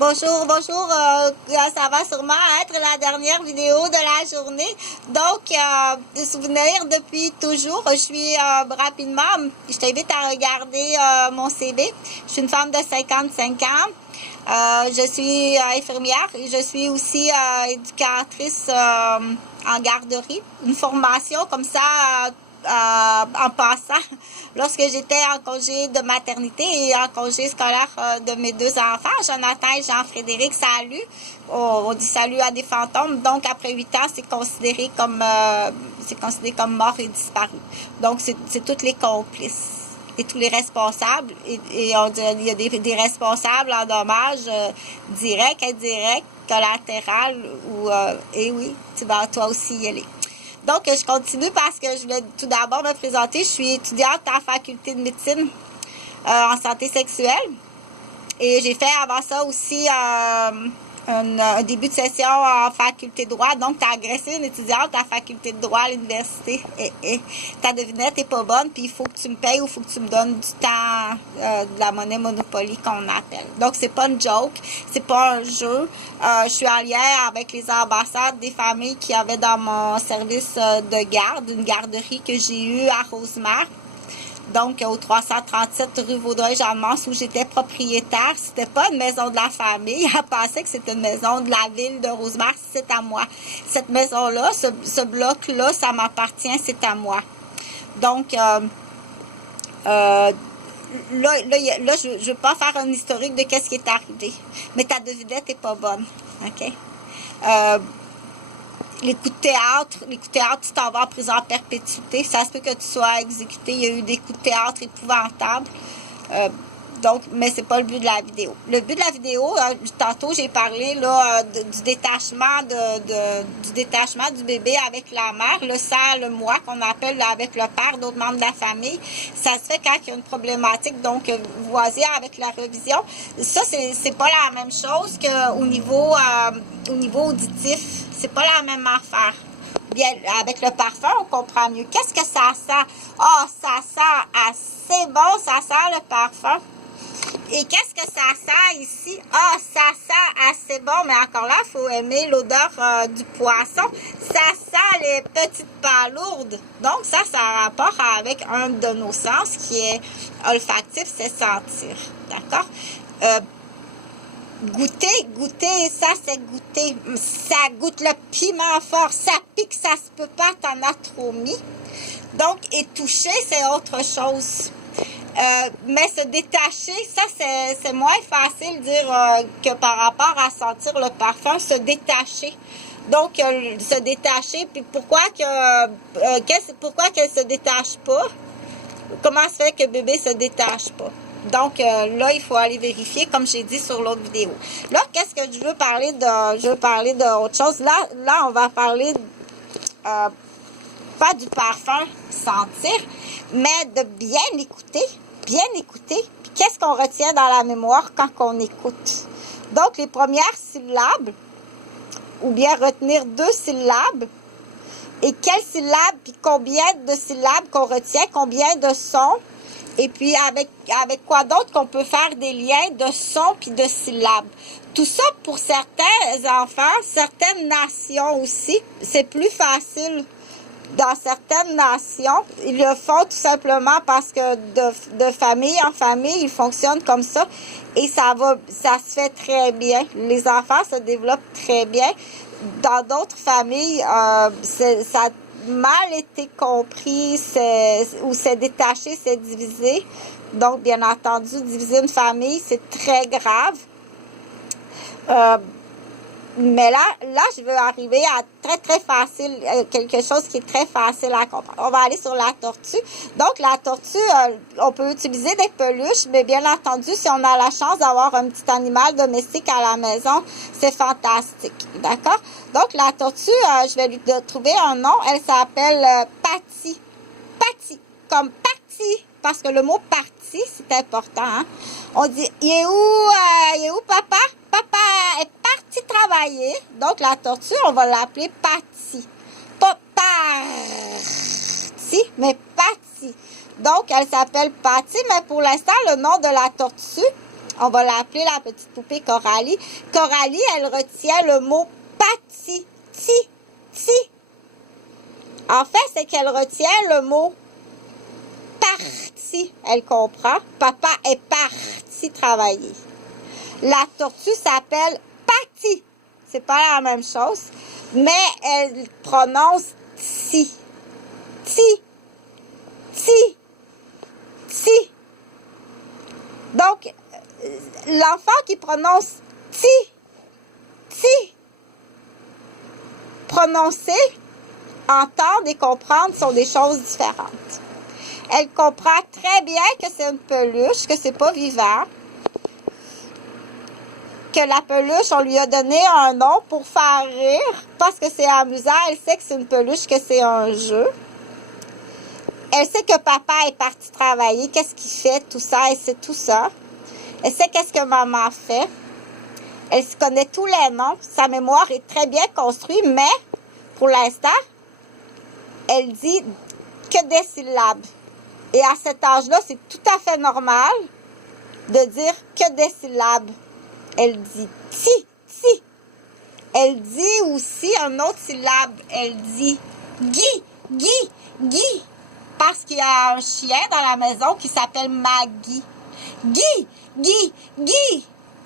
Bonjour, bonjour. Ça va sûrement être la dernière vidéo de la journée. Donc, des souvenirs depuis toujours. Je suis rapidement, je t'invite à regarder mon CV. Je suis une femme de 55 ans. Je suis infirmière et je suis aussi éducatrice en garderie. Une formation comme ça en passant lorsque j'étais en congé de maternité et en congé scolaire de mes deux enfants, Jonathan et Jean-Frédéric. Salut, on dit salut à des fantômes. Donc après 8 ans, c'est considéré comme mort et disparu. Donc c'est toutes les complices et tous les responsables, et on dit, il y a des responsables en dommages directs, indirects, collatéral, et oui, tu vas toi aussi y aller. Donc, je continue parce que je voulais tout d'abord me présenter. Je suis étudiante en faculté de médecine en santé sexuelle. Et j'ai fait avant ça aussi un début de session en faculté de droit. Donc, tu as agressé une étudiante en faculté de droit à l'université. Et ta devinette n'est pas bonne, puis il faut que tu me payes ou il faut que tu me donnes du temps, de la monnaie Monopoly qu'on appelle. Donc, c'est pas une joke, c'est pas un jeu. Je suis en lien avec les ambassades des familles qui avaient dans mon service de garde, une garderie que j'ai eue à Rosemère. Donc, au 337 rue Vaudreuil-Jeanne-Mance, où j'étais propriétaire. C'était pas une maison de la famille. Elle pensait que c'était une maison de la ville de Rosemère. C'est à moi. Cette maison-là, ce bloc-là, ça m'appartient, c'est à moi. Donc, là, je veux pas faire un historique de qu'est-ce qui est arrivé. Mais ta devinette est pas bonne. OK? Les coups de théâtre, tu t'en vas en prison à perpétuité. Ça se peut que tu sois exécuté. Il y a eu des coups de théâtre épouvantables. Donc, mais c'est pas le but de la vidéo. Le but de la vidéo, tantôt j'ai parlé là du détachement du détachement du bébé avec la mère, le moi qu'on appelle avec le père, d'autres membres de la famille. Ça se fait quand il y a une problématique, donc vous voyez avec la révision. Ça, c'est pas la même chose qu'au niveau auditif. C'est pas la même affaire. Bien, avec le parfum, on comprend mieux. Qu'est-ce que ça sent? Ah, ça sent assez bon, ça sent le parfum. Et qu'est-ce que ça sent ici? Ah, ça sent assez bon, mais encore là, il faut aimer l'odeur du poisson. Ça sent les petites palourdes. Donc, ça a rapport avec un de nos sens qui est olfactif, c'est sentir. D'accord? Goûter, ça c'est goûter. Ça goûte le piment fort, ça pique, ça se peut pas, t'en as trop mis. Donc, et toucher, c'est autre chose. Mais se détacher, ça c'est moins facile de dire que par rapport à sentir le parfum, se détacher. Donc, se détacher, puis pourquoi qu'elle se détache pas? Comment se fait que bébé se détache pas? Donc, là, il faut aller vérifier, comme j'ai dit sur l'autre vidéo. Là, qu'est-ce que je veux parler de? Je veux parler d'autre chose. Là, on va parler pas du parfum, sentir, mais de bien écouter. Bien écouter. Puis qu'est-ce qu'on retient dans la mémoire quand on écoute? Donc, les premières syllabes, ou bien retenir 2 syllabes, et quelles syllabes, puis combien de syllabes qu'on retient, combien de sons, et puis avec quoi d'autre qu'on peut faire des liens de sons puis de syllabes. Tout ça, pour certains enfants, certaines nations aussi, c'est plus facile. Dans certaines nations, ils le font tout simplement parce que de famille en famille, ils fonctionnent comme ça et ça se fait très bien. Les enfants se développent très bien. Dans d'autres familles, ça a mal été compris, ou c'est détaché, c'est divisé. Donc, bien entendu, diviser une famille, c'est très grave. Mais là, je veux arriver à très, très facile, quelque chose qui est très facile à comprendre. On va aller sur la tortue. Donc, la tortue, on peut utiliser des peluches, mais bien entendu, si on a la chance d'avoir un petit animal domestique à la maison, c'est fantastique. D'accord? Donc, la tortue, je vais lui trouver un nom. Elle s'appelle Patty. Patty, comme parti, parce que le mot parti, c'est important. Hein? On dit, il est où papa? Papa est parti travailler. Donc, la tortue, on va l'appeler Patty. Pas parti, mais Patty. Donc, elle s'appelle Patty, mais pour l'instant, le nom de la tortue, On va l'appeler la petite poupée Coralie. Coralie, elle retient le mot pati, ti. En fait, c'est qu'elle retient le mot parti. Elle comprend. Papa est parti travailler. La tortue s'appelle Patty. C'est pas la même chose, mais elle prononce ti. Ti. Donc, l'enfant qui prononce ti, prononcer, entendre et comprendre sont des choses différentes. Elle comprend très bien que c'est une peluche, que c'est pas vivant, que la peluche, on lui a donné un nom pour faire rire, parce que c'est amusant. Elle sait que c'est une peluche, que c'est un jeu. Elle sait que papa est parti travailler, qu'est-ce qu'il fait, tout ça, elle sait tout ça. Elle sait qu'est-ce que maman fait. Elle se connaît tous les noms. Sa mémoire est très bien construite, mais pour l'instant, elle dit que des syllabes. Et à cet âge-là, c'est tout à fait normal de dire que des syllabes. Elle dit ti. Elle dit aussi une autre syllabe. Elle dit Guy. Parce qu'il y a un chien dans la maison qui s'appelle Maggie. Guy.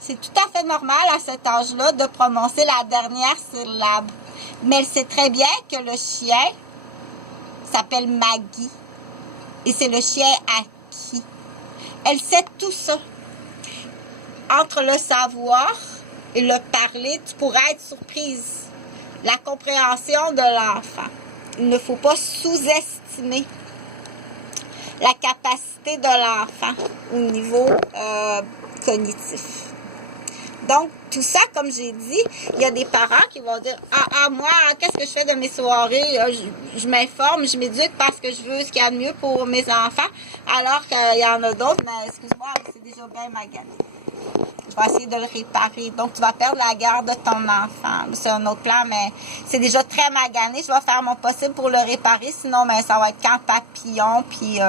C'est tout à fait normal à cet âge-là de prononcer la dernière syllabe. Mais elle sait très bien que le chien s'appelle Maggie. Et c'est le chien Aki. Elle sait tout ça. Entre le savoir et le parler, tu pourrais être surprise. La compréhension de l'enfant. Il ne faut pas sous-estimer la capacité de l'enfant au niveau cognitif. Donc, tout ça, comme j'ai dit, il y a des parents qui vont dire moi, qu'est-ce que je fais de mes soirées? Je m'informe, je m'éduque parce que je veux ce qu'il y a de mieux pour mes enfants, alors qu'il y en a d'autres, mais excuse-moi, c'est déjà bien magané. Je vais essayer de le réparer. Donc, tu vas perdre la garde de ton enfant. C'est un autre plan, mais c'est déjà très magané. Je vais faire mon possible pour le réparer. Sinon, ça va être camp papillon, puis